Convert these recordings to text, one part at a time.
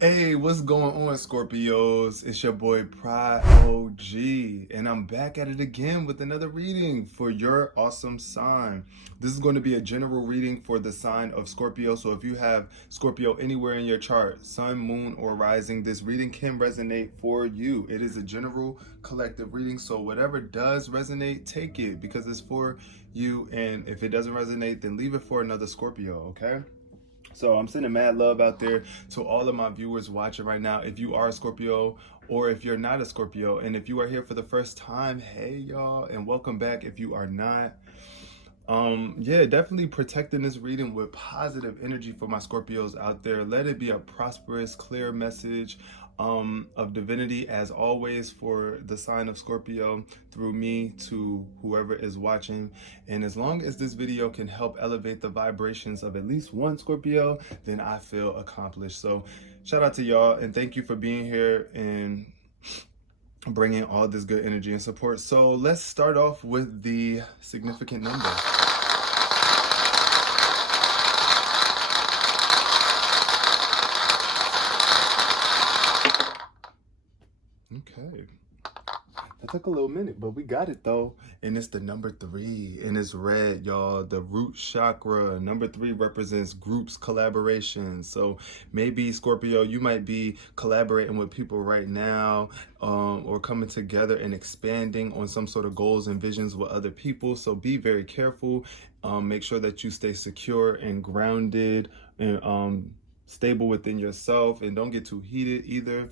Hey, what's going on, Scorpios? It's your boy Pride OG, and I'm back at it again with another reading for your awesome sign. This is going to be a general reading for the sign of Scorpio. So if you have Scorpio anywhere in your chart, sun, moon, or rising, this reading can resonate for you. It is a general collective reading, so whatever does resonate, take it because it's for you. And if it doesn't resonate, then leave it for another Scorpio, okay? So I'm sending mad love out there to all of my viewers watching right now. If you are a Scorpio or if you're not a Scorpio, and if you are here for the first time, hey y'all, and welcome back if you are not. Yeah, definitely protecting this reading with positive energy for my Scorpios out there. Let it be a prosperous, clear message of divinity as always for the sign of Scorpio through me to whoever is watching. And as long as this video can help elevate the vibrations of at least one Scorpio, then I feel accomplished. So shout out to y'all and thank you for being here and bringing all this good energy and support. So let's start off with the significant number. Okay, that took a little minute, but we got it though. And it's the number 3, and it's red, y'all. The root chakra. Number 3 represents groups, collaboration. So maybe Scorpio, you might be collaborating with people right now, or coming together and expanding on some sort of goals and visions with other people. So be very careful. Make sure that you stay secure and grounded and stable within yourself, and don't get too heated either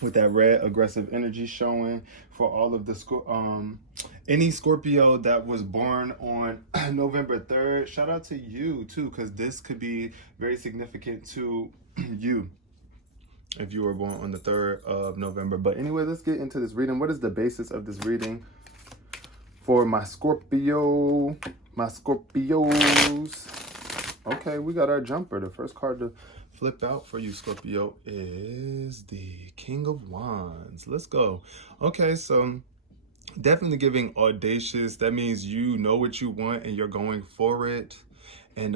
with that red aggressive energy showing for all of the any Scorpio that was born on November 3rd. Shout out to you too, because this could be very significant to you if you were born on the 3rd of November. But anyway, let's get into this reading. What is the basis of this reading for my Scorpios? Okay, we got our jumper. The first card to flip out for you, Scorpio, is the King of Wands. Let's go. Okay, so definitely giving audacious. That means you know what you want and you're going for it. And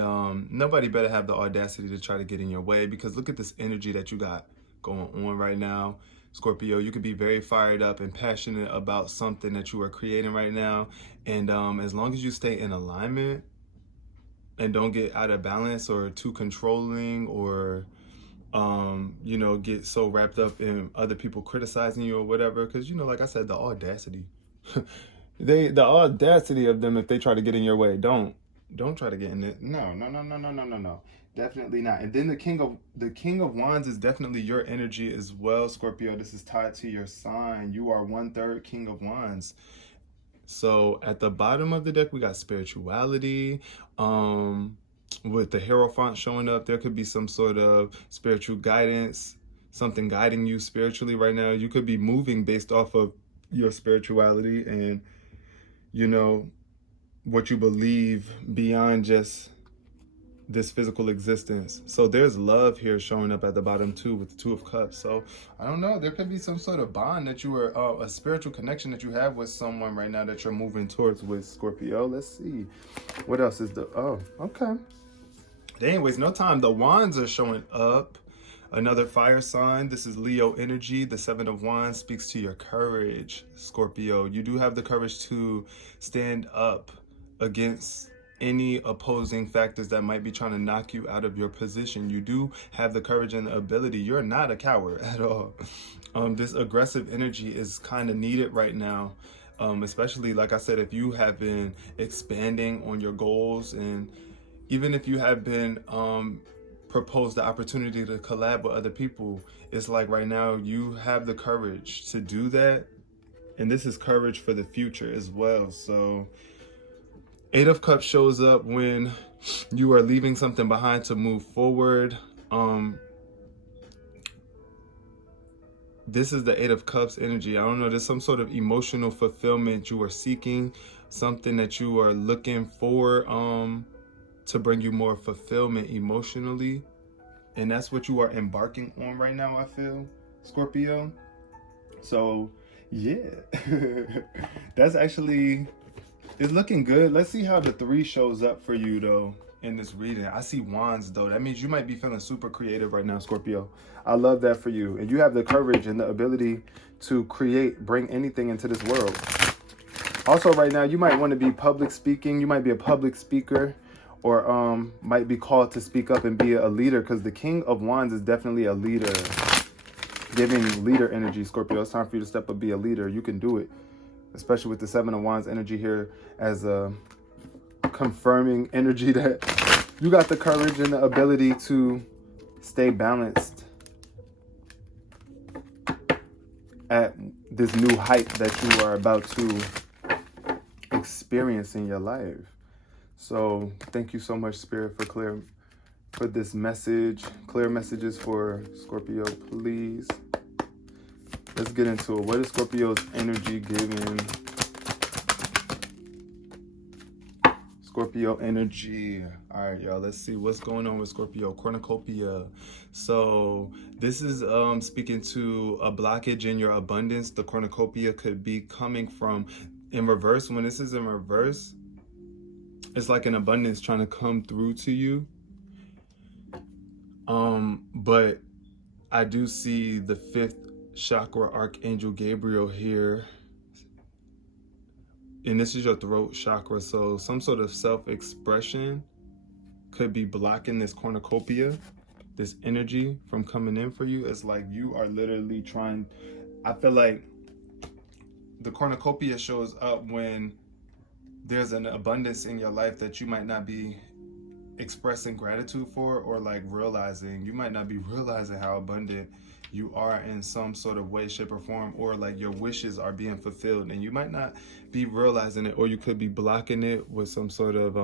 nobody better have the audacity to try to get in your way, because look at this energy that you got going on right now. Scorpio, you could be very fired up and passionate about something that you are creating right now. And as long as you stay in alignment and don't get out of balance or too controlling, or you know, get so wrapped up in other people criticizing you or whatever, because, you know, like I said, the audacity the audacity of them, if they try to get in your way, don't try to get in it. No, definitely not. And then the king of wands is definitely your energy as well, Scorpio. This is tied to your sign. You are 1/3 king of wands. So at the bottom of the deck, we got spirituality. With the Hierophant showing up, there could be some sort of spiritual guidance, something guiding you spiritually right now. You could be moving based off of your spirituality and, you know, what you believe beyond just this physical existence. So there's love here showing up at the bottom too, with the 2 of Cups. So I don't know, there could be some sort of bond that you are, a spiritual connection that you have with someone right now that you're moving towards with, Scorpio. Let's see what else is the, oh, okay, they ain't waste no time. The wands are showing up. Another fire sign. This is Leo energy. The 7 of Wands speaks to your courage, Scorpio. You do have the courage to stand up against any opposing factors that might be trying to knock you out of your position. You do have the courage and the ability. You're not a coward at all. This aggressive energy is kind of needed right now, especially, like I said, if you have been expanding on your goals, and even if you have been proposed the opportunity to collab with other people. It's like right now you have the courage to do that, and this is courage for the future as well. So 8 of Cups shows up when you are leaving something behind to move forward. This is the 8 of Cups energy. I don't know, there's some sort of emotional fulfillment you are seeking, something that you are looking for to bring you more fulfillment emotionally. And that's what you are embarking on right now, I feel, Scorpio. So yeah, that's actually, it's looking good. Let's see how the 3 shows up for you though in this reading. I see wands though. That means you might be feeling super creative right now, Scorpio. I love that for you. And you have the courage and the ability to bring anything into this world. Also right now, you might want to be public speaking. You might be a public speaker, or might be called to speak up and be a leader, because the King of Wands is definitely a leader. Giving leader energy, Scorpio. It's time for you to step up, be a leader. You can do it. Especially with the Seven of Wands energy here as a confirming energy that you got the courage and the ability to stay balanced at this new height that you are about to experience in your life. So thank you so much, Spirit, for this message. Clear messages for Scorpio, please. Let's get into it. What is Scorpio's energy giving? Scorpio energy. All right, y'all, let's see what's going on with Scorpio. Cornucopia. So this is speaking to a blockage in your abundance. The cornucopia could be coming from in reverse. When this is in reverse, it's like an abundance trying to come through to you. But I do see the 5th chakra, Archangel Gabriel here. And this is your throat chakra. So some sort of self-expression could be blocking this cornucopia, this energy from coming in for you. It's like you are literally trying. I feel like the cornucopia shows up when there's an abundance in your life that you might not be expressing gratitude for, or like realizing. You might not be realizing how abundant you are in some sort of way, shape, or form, or like your wishes are being fulfilled and you might not be realizing it, or you could be blocking it with some sort of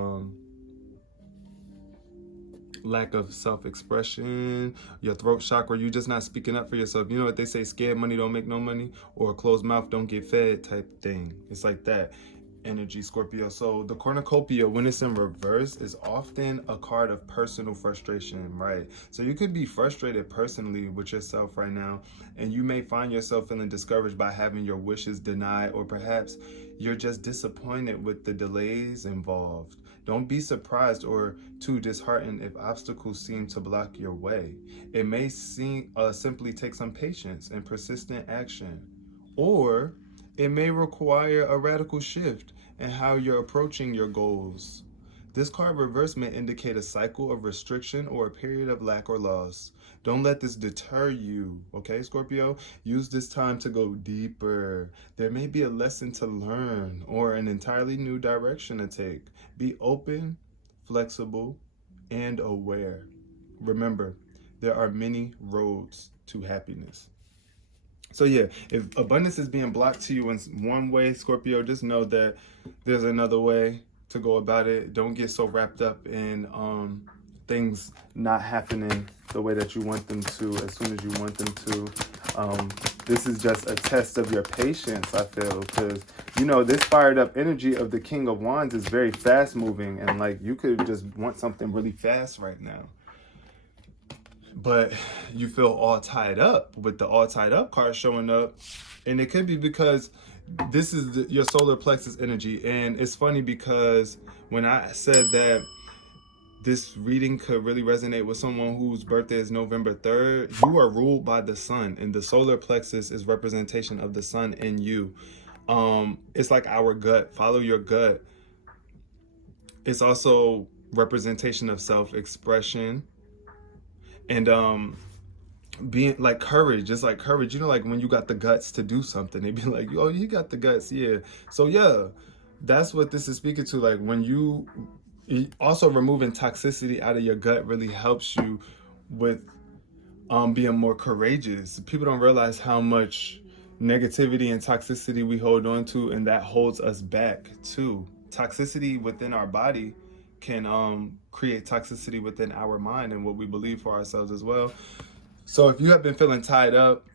lack of self-expression. Your throat chakra, you're just not speaking up for yourself. You know what they say, scared money don't make no money, or a closed mouth don't get fed type thing. It's like that energy, Scorpio. So the cornucopia, when it's in reverse, is often a card of personal frustration, right? So you could be frustrated personally with yourself right now, and you may find yourself feeling discouraged by having your wishes denied, or perhaps you're just disappointed with the delays involved. Don't be surprised or too disheartened if obstacles seem to block your way. It may simply take some patience and persistent action, or it may require a radical shift in how you're approaching your goals. This card reverse may indicate a cycle of restriction or a period of lack or loss. Don't let this deter you, okay, Scorpio? Use this time to go deeper. There may be a lesson to learn or an entirely new direction to take. Be open, flexible, and aware. Remember, there are many roads to happiness. So yeah, if abundance is being blocked to you in one way, Scorpio, just know that there's another way to go about it. Don't get so wrapped up in things not happening the way that you want them to, as soon as you want them to. This is just a test of your patience, I feel, because, you know, this fired up energy of the King of Wands is very fast moving, and like you could just want something really fast right now. But you feel all tied up with the all tied up card showing up. And it could be because this is your solar plexus energy. And it's funny because when I said that this reading could really resonate with someone whose birthday is November 3rd, you are ruled by the sun. And the solar plexus is representation of the sun in you. It's like our gut. Follow your gut. It's also representation of self-expression. And being like courage, just like courage, you know, like when you got the guts to do something, they be like, oh, you got the guts, yeah. So yeah, that's what this is speaking to. Like when you also removing toxicity out of your gut really helps you with being more courageous. People don't realize how much negativity and toxicity we hold on to, and that holds us back too. Toxicity within our body can create toxicity within our mind and what we believe for ourselves as well. So if you have been feeling tied up,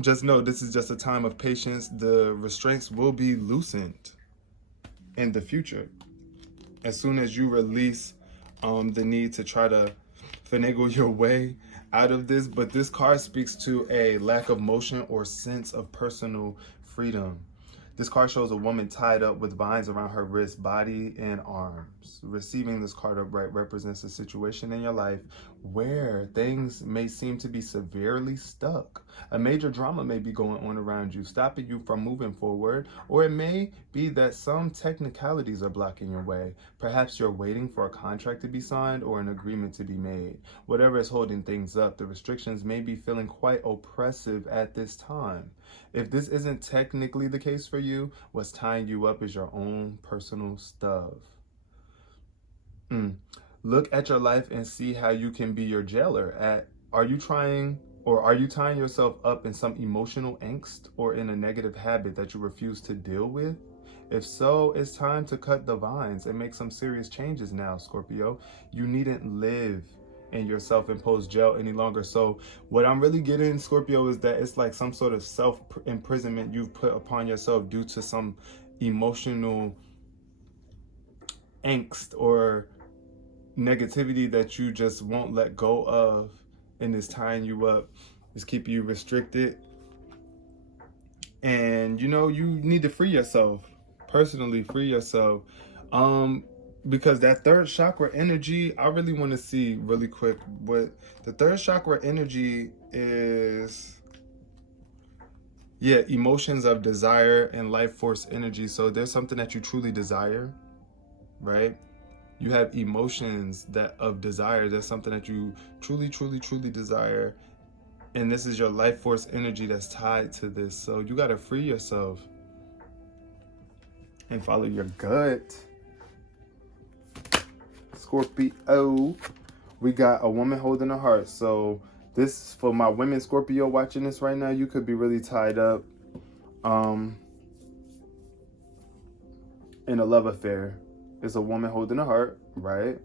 just know this is just a time of patience. The restraints will be loosened in the future as soon as you release the need to try to finagle your way out of this. But this card speaks to a lack of motion or sense of personal freedom. This card shows a woman tied up with vines around her wrists, body, and arms. Receiving this card upright represents a situation in your life where things may seem to be severely stuck. A major drama may be going on around you, stopping you from moving forward, or it may be that some technicalities are blocking your way. Perhaps you're waiting for a contract to be signed or an agreement to be made. Whatever is holding things up, the restrictions may be feeling quite oppressive at this time. If this isn't technically the case for you, what's tying you up is your own personal stuff. Look at your life and see how you can be your jailer. Are you tying yourself up in some emotional angst or in a negative habit that you refuse to deal with? If so, it's time to cut the vines and make some serious changes now, Scorpio. You needn't live in your self-imposed jail any longer. So what I'm really getting, Scorpio, is that it's like some sort of self-imprisonment you've put upon yourself due to some emotional angst or negativity that you just won't let go of, and is tying you up, is keeping you restricted. And you need to free yourself. Personally, free yourself. Because that third chakra energy, I really want to see really quick what the third chakra energy is. Yeah, emotions of desire and life force energy. So there's something that you truly desire, right? You have emotions of desire. There's something that you truly, truly, truly desire. And this is your life force energy that's tied to this. So you got to free yourself and follow your gut. Scorpio, we got a woman holding a heart. So this, for my women Scorpio watching this right now, you could be really tied up in a love affair. It's a woman holding a heart, right?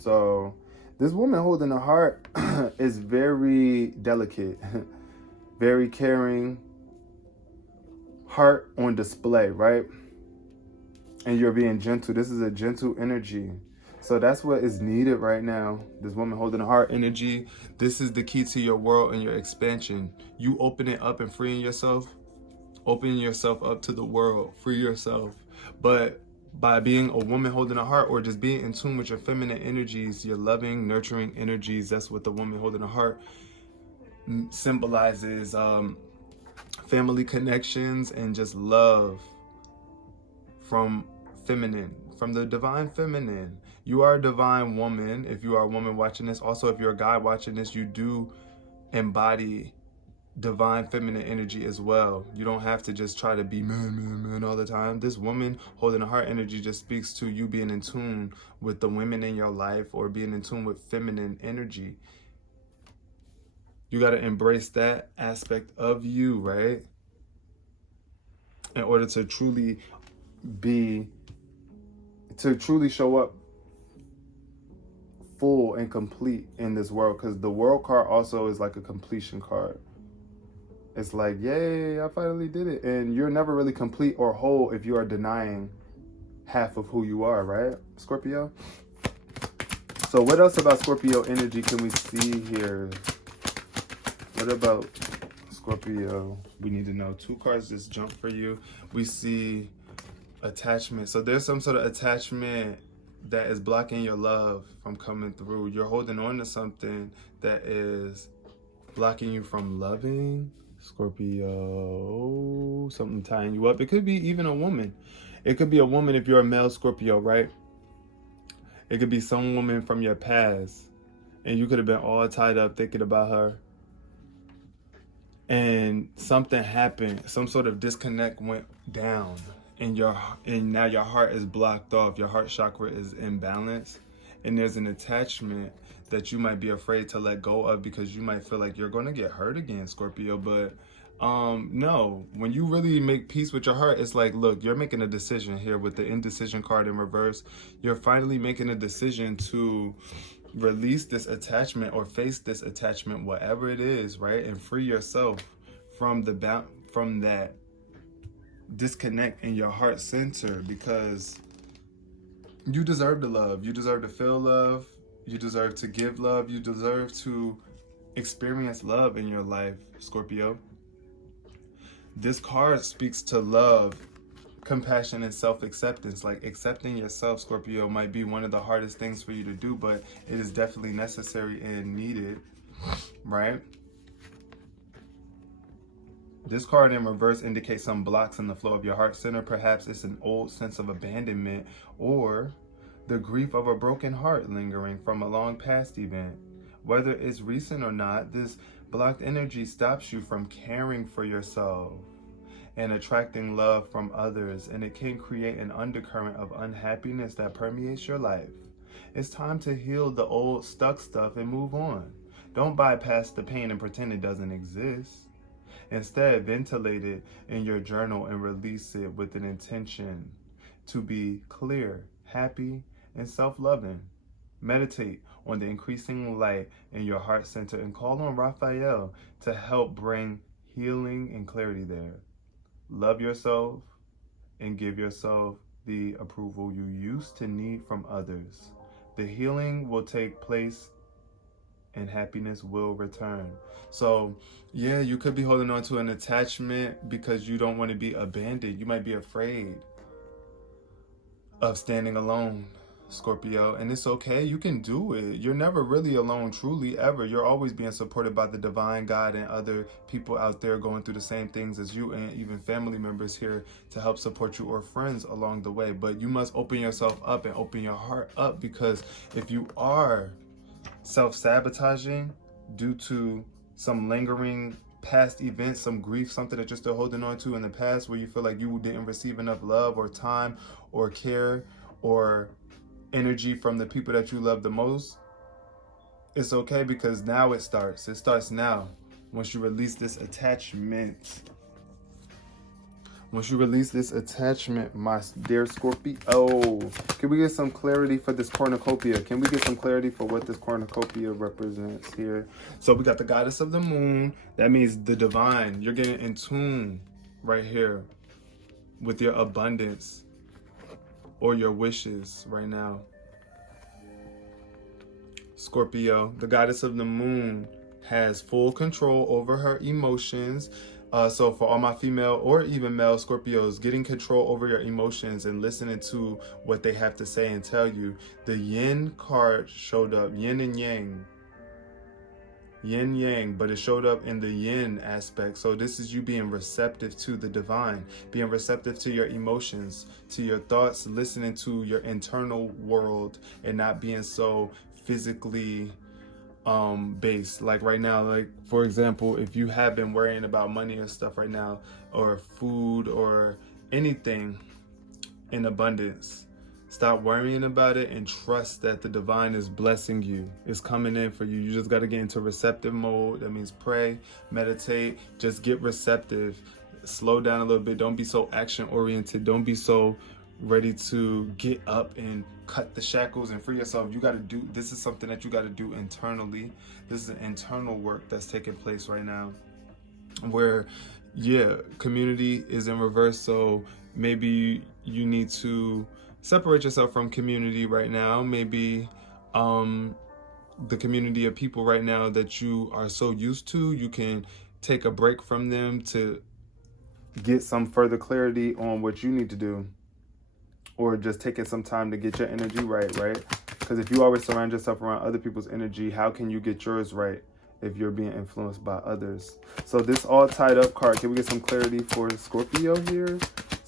So this woman holding a heart is very delicate, very caring, heart on display, right? And you're being gentle. This is a gentle energy. So that's what is needed right now. This woman holding a heart energy. This is the key to your world and your expansion. You open it up and freeing yourself, opening yourself up to the world, free yourself. But by being a woman holding a heart, or just being in tune with your feminine energies, your loving, nurturing energies, that's what the woman holding a heart symbolizes. Family connections and just love from feminine, from the divine feminine. You are a divine woman if you are a woman watching this. Also, if you're a guy watching this, you do embody divine feminine energy as well. You don't have to just try to be man all the time. This woman holding a heart energy just speaks to you being in tune with the women in your life, or being in tune with feminine energy. You got to embrace that aspect of you, right? In order to truly show up full and complete in this world. Because the world card also is like a completion card. It's like, yay, I finally did it. And you're never really complete or whole if you are denying half of who you are, right, Scorpio? So what else about Scorpio energy can we see here? What about Scorpio? We need to know. 2 cards just jump for you. We see attachment. So there's some sort of attachment that is blocking your love from coming through. You're holding on to something that is blocking you from loving, Scorpio. Something tying you up. It could be even a woman. It could be a woman if you're a male Scorpio, right? It could be some woman from your past, and you could have been all tied up thinking about her. And something happened, some sort of disconnect went down, and now your heart is blocked off. Your heart chakra is imbalanced, and there's an attachment that you might be afraid to let go of because you might feel like you're going to get hurt again, Scorpio. But no, when you really make peace with your heart, it's like, look, you're making a decision here with the indecision card in reverse. You're finally making a decision to release this attachment or face this attachment, whatever it is, right? And free yourself from that disconnect in your heart center, because you deserve to love. You deserve to feel love. You deserve to give love. You deserve to experience love in your life, Scorpio. This card speaks to love, compassion, and self-acceptance. Like, accepting yourself, Scorpio, might be one of the hardest things for you to do, but it is definitely necessary and needed, right? This card in reverse indicates some blocks in the flow of your heart center. Perhaps it's an old sense of abandonment or the grief of a broken heart lingering from a long past event. Whether it's recent or not, this blocked energy stops you from caring for yourself and attracting love from others, and it can create an undercurrent of unhappiness that permeates your life. It's time to heal the old stuck stuff and move on. Don't bypass the pain and pretend it doesn't exist. Instead, ventilate it in your journal and release it with an intention to be clear, happy, and self-loving. Meditate on the increasing light in your heart center and call on Raphael to help bring healing and clarity there. Love yourself and give yourself the approval you used to need from others. The healing will take place and happiness will return. So yeah, you could be holding on to an attachment because you don't want to be abandoned. You might be afraid of standing alone, Scorpio, and it's okay. You can do it. You're never really alone, truly, ever. You're always being supported by the divine God and other people out there going through the same things as you, and even family members here to help support you, or friends along the way. But you must open yourself up and open your heart up, because if you are self-sabotaging due to some lingering past events, some grief, something that you're still holding on to in the past, where you feel like you didn't receive enough love or time or care or energy from the people that you love the most, it's okay, because now it starts now. Once you release this attachment, my dear Scorpio, can we get some clarity for this cornucopia? Can we get some clarity for what this cornucopia represents here? So we got the goddess of the moon. That means the divine. You're getting in tune right here with your abundance or your wishes right now, Scorpio. The goddess of the moon has full control over her emotions. So for all my female or even male Scorpios, getting control over your emotions and listening to what they have to say and tell you. The yin card showed up, yin and yang. Yin yang, but it showed up in the yin aspect. So this is you being receptive to the divine, being receptive to your emotions, to your thoughts, listening to your internal world, and not being so physically based. Like right now, like for example, if you have been worrying about money or stuff right now, or food or anything in abundance, stop worrying about it and trust that the divine is blessing you. It's coming in for you. You just got to get into receptive mode. That means pray, meditate, just get receptive. Slow down a little bit. Don't be so action oriented. Don't be so ready to get up and cut the shackles and free yourself. You got to do, this is something that you got to do internally. This is an internal work that's taking place right now, where yeah, community is in reverse. So maybe you need to separate yourself from community right now. Maybe the community of people right now that you are so used to, you can take a break from them to get some further clarity on what you need to do, or just taking some time to get your energy right? Because if you always surround yourself around other people's energy, how can you get yours right if you're being influenced by others? So this all tied up card, can we get some clarity for Scorpio here?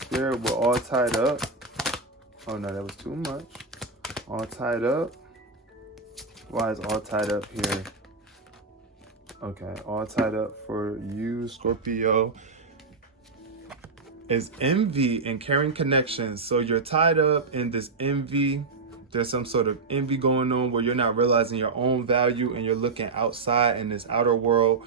Spirit, we're all tied up. Oh no, that was too much. All tied up. Why is all tied up here? Okay, all tied up for you, Scorpio, is envy and caring connections. So you're tied up in this envy. There's some sort of envy going on where you're not realizing your own value and you're looking outside in this outer world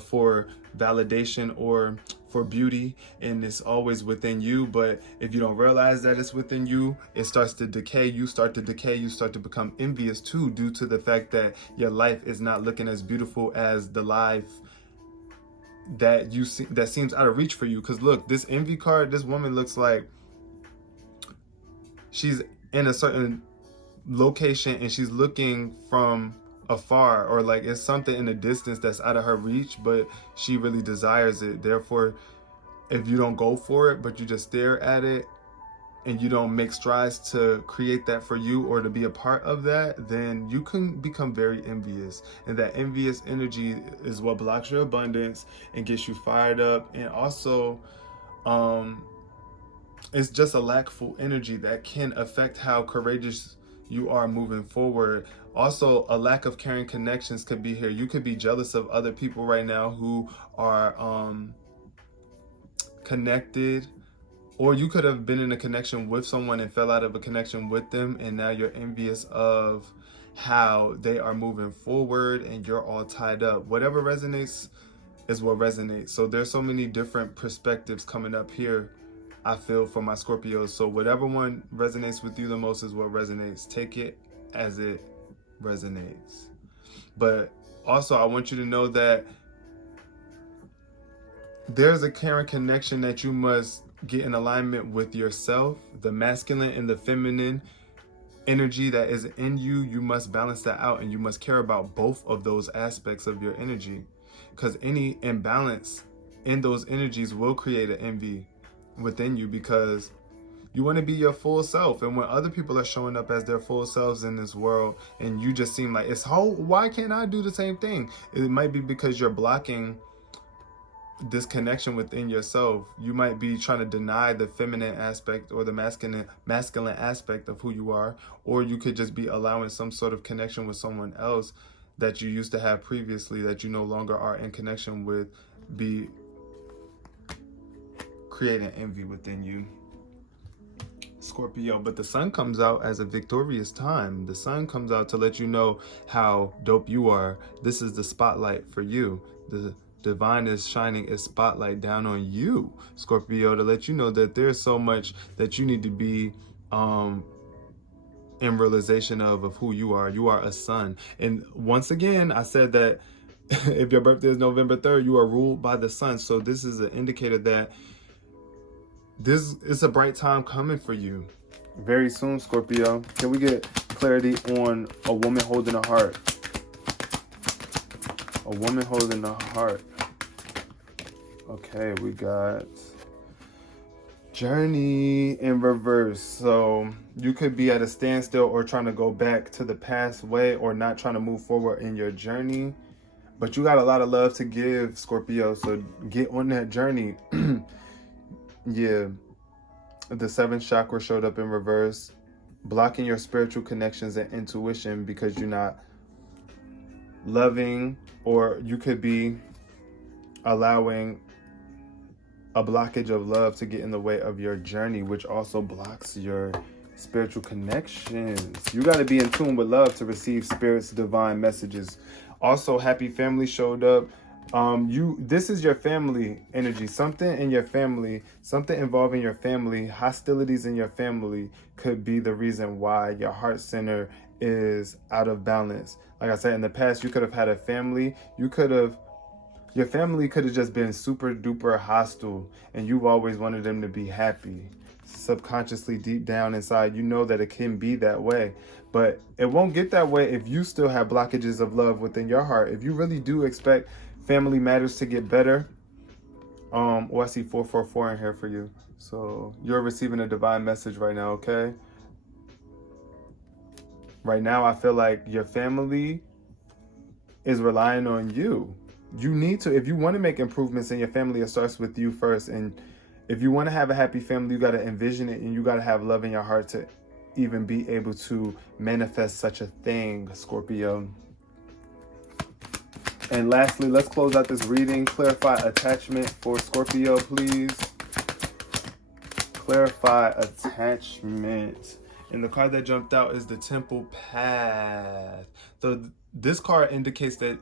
for validation or for beauty, and it's always within you. But if you don't realize that it's within you, it starts to decay. You start to decay. You start to become envious too, due to the fact that your life is not looking as beautiful as the life that you see, that seems out of reach for you. Because look, this envy card, this woman looks like she's in a certain location and she's looking from afar, or like it's something in the distance that's out of her reach, but she really desires it. Therefore, if you don't go for it, but you just stare at it and you don't make strides to create that for you or to be a part of that, then you can become very envious. And that envious energy is what blocks your abundance and gets you fired up. And also, it's just a lackful energy that can affect how courageous you are moving forward. Also, a lack of caring connections could be here. You could be jealous of other people right now who are connected, or you could have been in a connection with someone and fell out of a connection with them, and now you're envious of how they are moving forward and you're all tied up. Whatever resonates is what resonates. So there's so many different perspectives coming up here, I feel, for my Scorpios. So whatever one resonates with you the most is what resonates. Take it as it resonates. But also, I want you to know that there's a caring connection that you must get in alignment with yourself. The masculine and the feminine energy that is in you, you must balance that out, and you must care about both of those aspects of your energy, because any imbalance in those energies will create an envy within you, because you want to be your full self. And when other people are showing up as their full selves in this world and you just seem like, why can't I do the same thing? It might be because you're blocking this connection within yourself. You might be trying to deny the feminine aspect or the masculine aspect of who you are, or you could just be allowing some sort of connection with someone else that you used to have previously that you no longer are in connection with, be creating envy within you, Scorpio. But the sun comes out as a victorious time. The sun comes out to let you know how dope you are. This is the spotlight for you. The divine is shining its spotlight down on you, Scorpio, to let you know that there's so much that you need to be in realization of who you are. You are a sun. And once again, I said that if your birthday is November 3rd, you are ruled by the sun. So this is an indicator that this is a bright time coming for you very soon, Scorpio. Can we get clarity on a woman holding a heart? A woman holding a heart. Okay, we got journey in reverse. So you could be at a standstill or trying to go back to the past way, or not trying to move forward in your journey. But you got a lot of love to give, Scorpio. So get on that journey. Yeah. The 7th chakra showed up in reverse, blocking your spiritual connections and intuition because you're not loving, or you could be allowing a blockage of love to get in the way of your journey, which also blocks your spiritual connections. You got to be in tune with love to receive spirit's divine messages. Also, happy family showed up. This is your family energy. Something in your family, something involving your family, hostilities in your family could be the reason why your heart center is out of balance. Like I said, in the past, you could have had a family. Your family could have just been super duper hostile, and you've always wanted them to be happy. Subconsciously, deep down inside, you know that it can be that way, but it won't get that way if you still have blockages of love within your heart. If you really do expect family matters to get better, I see 444 in here for you. So you're receiving a divine message right now, okay? Right now, I feel like your family is relying on you. You need to, if you want to make improvements in your family, it starts with you first. And if you want to have a happy family, you got to envision it, and you got to have love in your heart to even be able to manifest such a thing, Scorpio. And lastly, let's close out this reading. Clarify attachment for Scorpio, please. Clarify attachment. And the card that jumped out is the Temple Path. So this card indicates that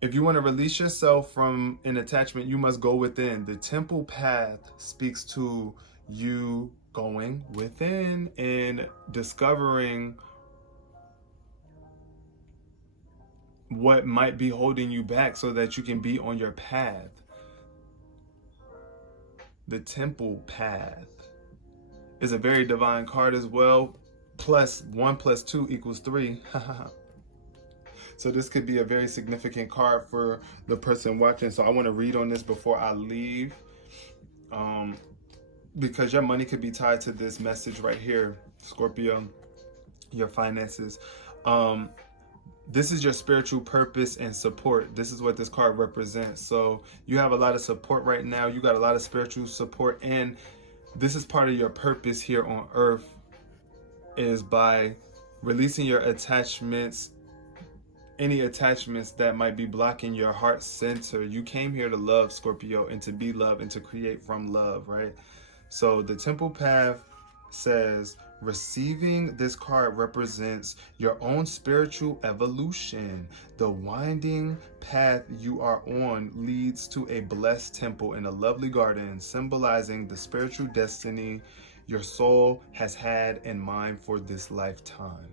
if you want to release yourself from an attachment, you must go within. The Temple Path speaks to you going within and discovering what might be holding you back so that you can be on your path. The Temple Path is a very divine card as well. +1 + 2 = 3. So this could be a very significant card for the person watching. So I want to read on this before I leave, because your money could be tied to this message right here, Scorpio, your finances. This is your spiritual purpose and support. This is what this card represents. So you have a lot of support right now. You got a lot of spiritual support, and this is part of your purpose here on earth, is by releasing your attachments, any attachments that might be blocking your heart center. You came here to love, Scorpio, and to be loved and to create from love, right? So the temple path says receiving this card represents your own spiritual evolution. The winding path you are on leads to a blessed temple in a lovely garden, symbolizing the spiritual destiny your soul has had in mind for this lifetime.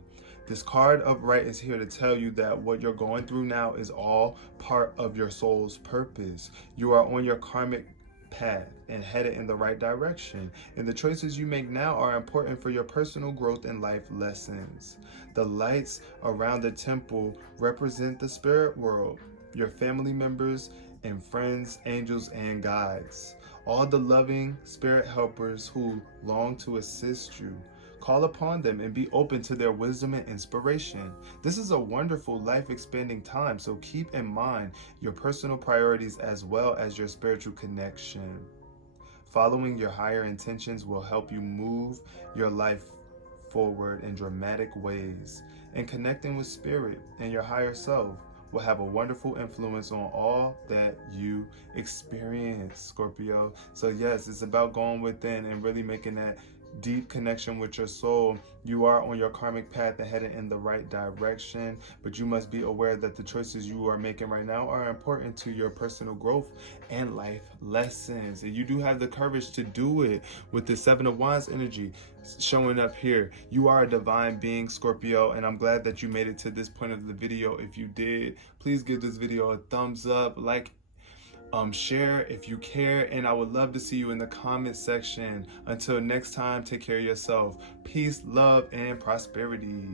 This card upright is here to tell you that what you're going through now is all part of your soul's purpose. You are on your karmic path and headed in the right direction, and the choices you make now are important for your personal growth and life lessons. The lights around the temple represent the spirit world, your family members and friends, angels and guides, all the loving spirit helpers who long to assist you. Call upon them and be open to their wisdom and inspiration. This is a wonderful life-expanding time, so keep in mind your personal priorities as well as your spiritual connection. Following your higher intentions will help you move your life forward in dramatic ways, and connecting with spirit and your higher self will have a wonderful influence on all that you experience, Scorpio. So yes, it's about going within and really making that deep connection with your soul. You are on your karmic path and headed in the right direction, but you must be aware that the choices you are making right now are important to your personal growth and life lessons, and you do have the courage to do it with the Seven of Wands energy showing up here. You are a divine being, Scorpio, and I'm glad that you made it to this point of the video. If you did, please give this video a thumbs up, like, share if you care, and I would love to see you in the comment section. Until next time, take care of yourself. Peace, love, and prosperity.